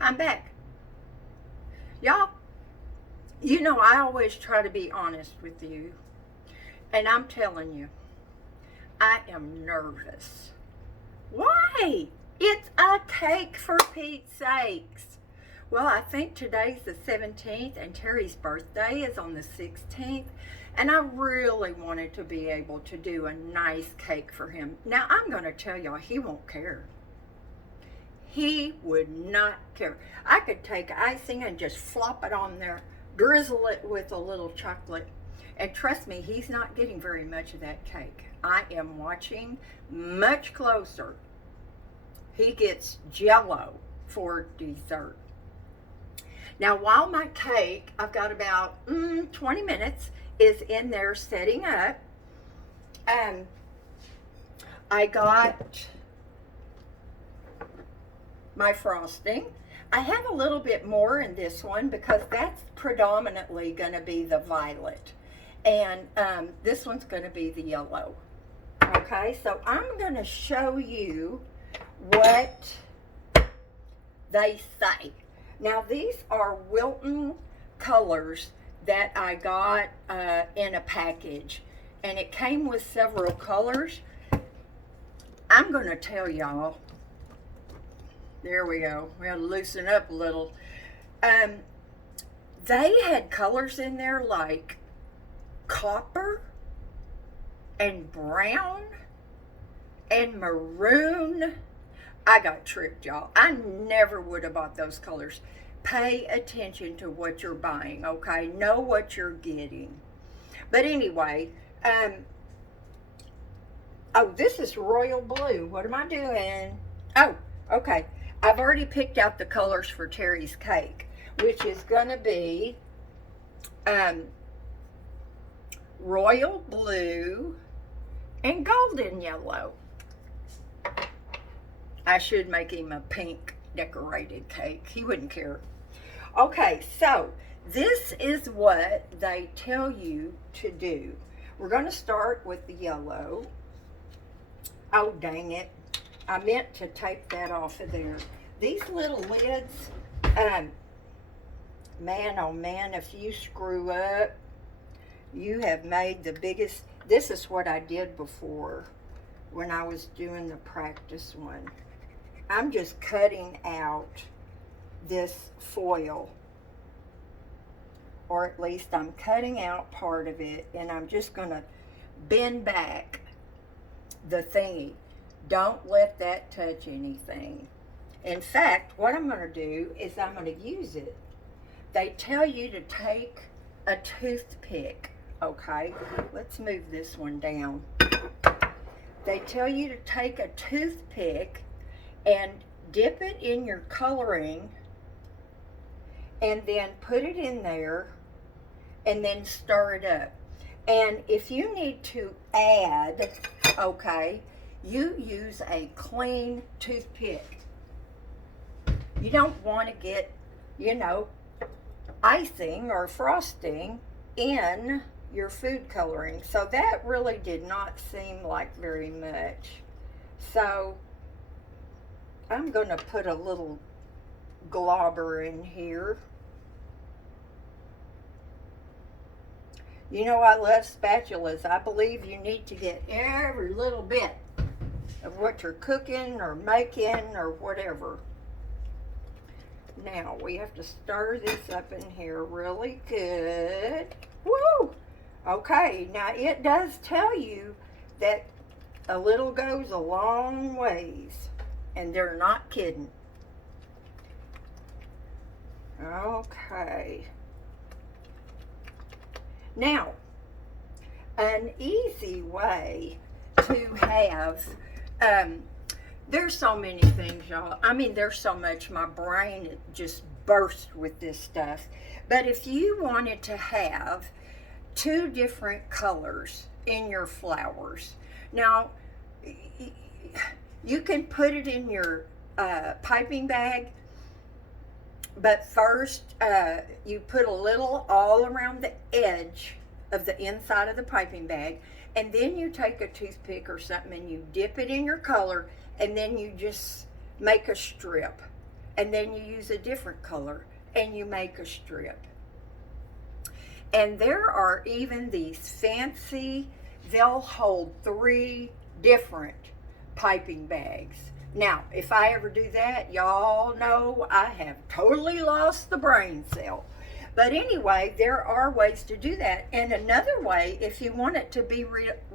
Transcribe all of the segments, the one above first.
I'm back. Y'all, you know I always try to be honest with you. And I'm telling you, I am nervous. Why? It's a cake, for Pete's sakes. Well, I think today's the 17th and Terry's birthday is on the 16th. And I really wanted to be able to do a nice cake for him. Now, I'm going to tell y'all, he won't care. He would not care. I could take icing and just flop it on there, drizzle it with a little chocolate, and trust me, he's not getting very much of that cake. I am watching much closer. He gets Jell-O for dessert. Now, while my cake, I've got about 20 minutes, is in there setting up, I got my frosting. I have a little bit more in this one because that's predominantly going to be the violet. And this one's going to be the yellow. Okay, so I'm going to show you what they say. Now, these are Wilton colors that I got in a package. And it came with several colors. I'm going to tell y'all. There we go. We gotta loosen up a little. They had colors in there like copper and brown and maroon. I got tricked, y'all. I never would have bought those colors. Pay attention to what you're buying, okay? Know what you're getting. But anyway, oh, this is royal blue. What am I doing? Oh, okay. I've already picked out the colors for Terry's cake, which is going to be royal blue and golden yellow. I should make him a pink decorated cake. He wouldn't care. Okay, so this is what they tell you to do. We're going to start with the yellow. Oh, dang it. I meant to take that off of there. These little lids, man, oh man, if you screw up, you have made the biggest. This is what I did before when I was doing the practice one. I'm just cutting out this foil, or at least I'm cutting out part of it, and I'm just going to bend back the thingy. Don't let that touch anything. In fact, what I'm going to do is I'm going to use it. They tell you to take a toothpick, okay? Let's move this one down. They tell you to take a toothpick and dip it in your coloring and then put it in there and then stir it up. And if you need to add, okay, you use a clean toothpick. You don't want to get, you know, icing or frosting in your food coloring. So that really did not seem like very much. So I'm going to put a little globber in here. You know, I love spatulas. I believe you need to get every little bit of what you're cooking or making or whatever. Now, we have to stir this up in here really good. Woo! Okay, now it does tell you that a little goes a long ways. And they're not kidding. Okay. Now, an easy way to have, there's so many things, y'all. I mean, there's so much. My brain just burst with this stuff. But if you wanted to have 2 different colors in your flowers, now, you can put it in your piping bag, but first you put a little all around the edge of the inside of the piping bag, and then you take a toothpick or something and you dip it in your color, and then you just make a strip, and then you use a different color, and you make a strip. And there are even these fancy, they'll hold 3 different piping bags. Now, if I ever do that, y'all know I have totally lost the brain cell. But anyway, there are ways to do that. And another way, if you want it to be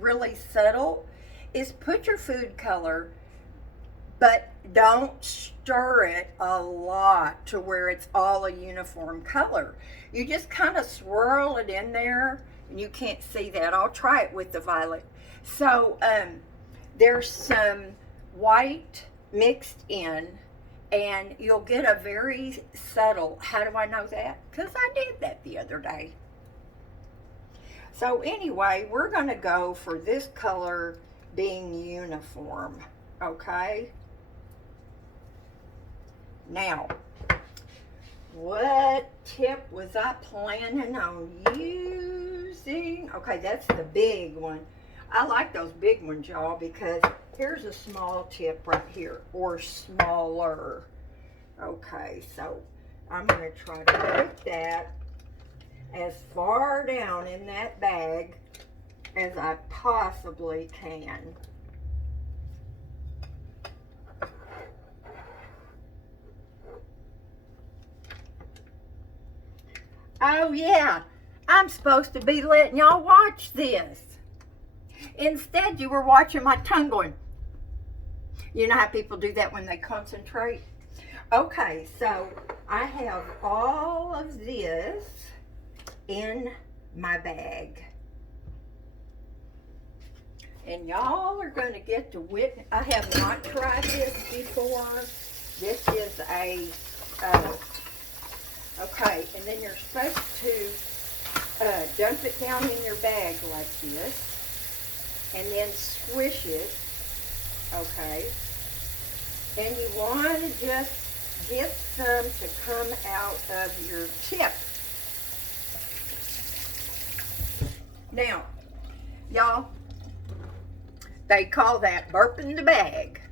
really subtle, is put your food color, but don't stir it a lot to where it's all a uniform color. You just kind of swirl it in there, and you can't see that. I'll try it with the violet. So there's some white mixed in, and you'll get a very subtle. How do I know that? Because I did that the other day. So anyway, we're going to go for this color being uniform, okay? Now, what tip was I planning on using? Okay, that's the big one. I like those big ones, y'all, because here's a small tip right here, or smaller. Okay, so I'm going to try to put that as far down in that bag as I possibly can. Oh yeah, I'm supposed to be letting y'all watch this. Instead, you were watching my tongue going. You know how people do that when they concentrate? Okay, so I have all of this in my bag. And y'all are going to get to witness. I have not tried this before. This is a, okay, and then you're supposed to dump it down in your bag like this. And then squish it, okay? And you want to just get some to come out of your tip. Now, y'all, they call that burping the bag.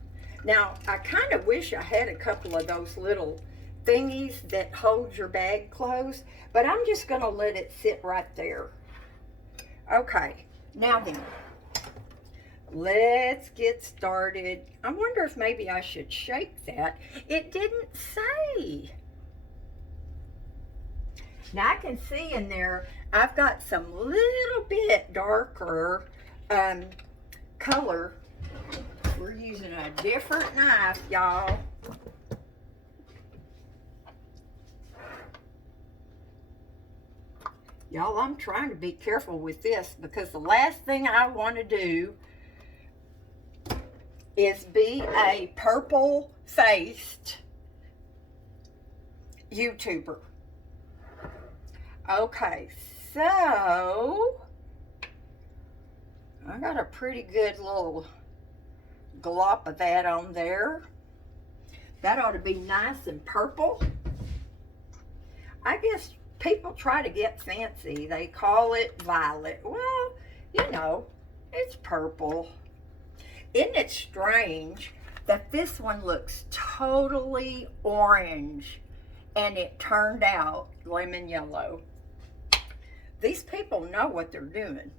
Now, I kind of wish I had a couple of those little thingies that hold your bag closed, but I'm just going to let it sit right there. Okay, now then. Let's get started. I wonder if maybe I should shake that. It didn't say. Now I can see in there, I've got some little bit darker color. We're using a different knife, y'all. Y'all, I'm trying to be careful with this because the last thing I want to do is be a purple-faced YouTuber. Okay, so I got a pretty good little glop of that on there. That ought to be nice and purple. I guess people try to get fancy. They call it violet. Well, you know, it's purple. Isn't it strange that this one looks totally orange and it turned out lemon yellow? These people know what they're doing.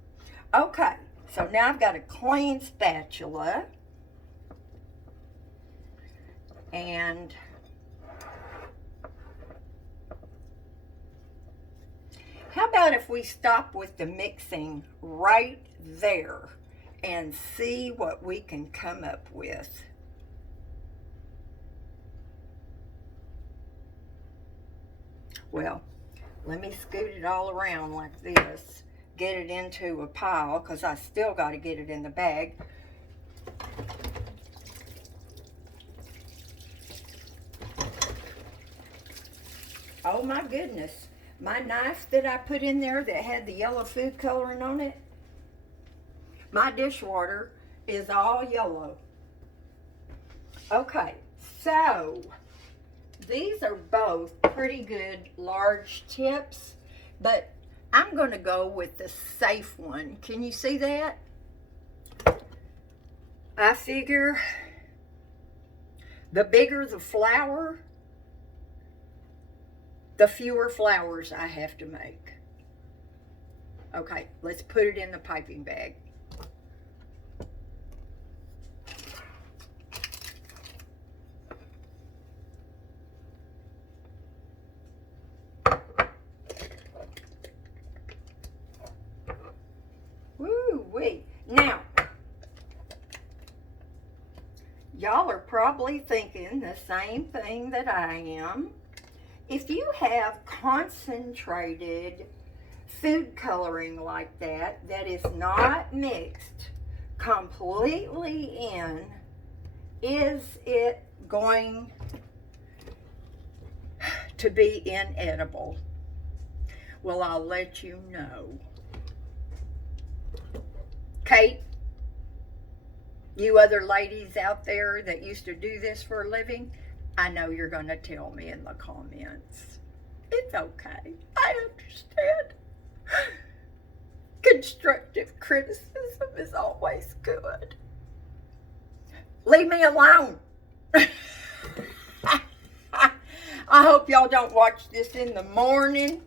Okay, so now I've got a clean spatula. And how about if we stop with the mixing right there and see what we can come up with? Well, let me scoot it all around like this, get it into a pile, because I still got to get it in the bag. Oh my goodness, my knife that I put in there that had the yellow food coloring on it, my dishwater is all yellow. Okay, so these are both pretty good large tips, but I'm going to go with the safe one. Can you see that? I figure the bigger the flower, the fewer flowers I have to make. Okay, let's put it in the piping bag. Woo-wee. Now, y'all are probably thinking the same thing that I am. If you have concentrated food coloring like that, that is not mixed completely in, is it going to be inedible? Well, I'll let you know. Kate, you other ladies out there that used to do this for a living, I know you're going to tell me in the comments. It's okay. I understand. Constructive criticism is always good. Leave me alone. I hope y'all don't watch this in the morning.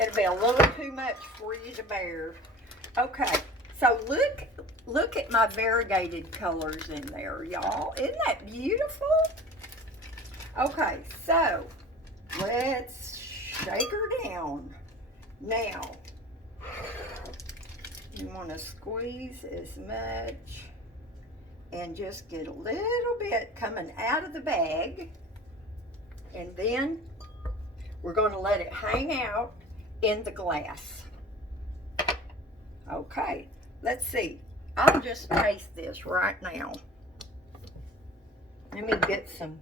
It'll be a little too much for you to bear. Okay, so look at my variegated colors in there, y'all. Isn't that beautiful? Okay, so let's shake her down. Now, you want to squeeze as much and just get a little bit coming out of the bag. And then we're going to let it hang out in the glass. Okay, let's see. I'll just taste this right now. Let me get some.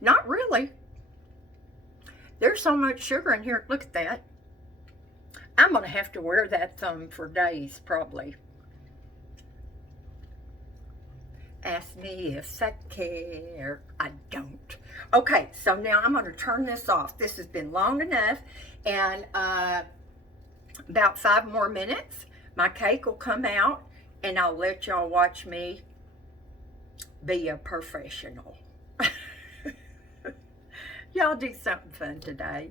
Not really. There's so much sugar in here. Look at that. I'm going to have to wear that thumb for days, probably. Ask me if I care. I don't. Okay, so now I'm going to turn this off. This has been long enough, and about 5 more minutes, my cake will come out, and I'll let y'all watch me be a professional. Y'all do something fun today.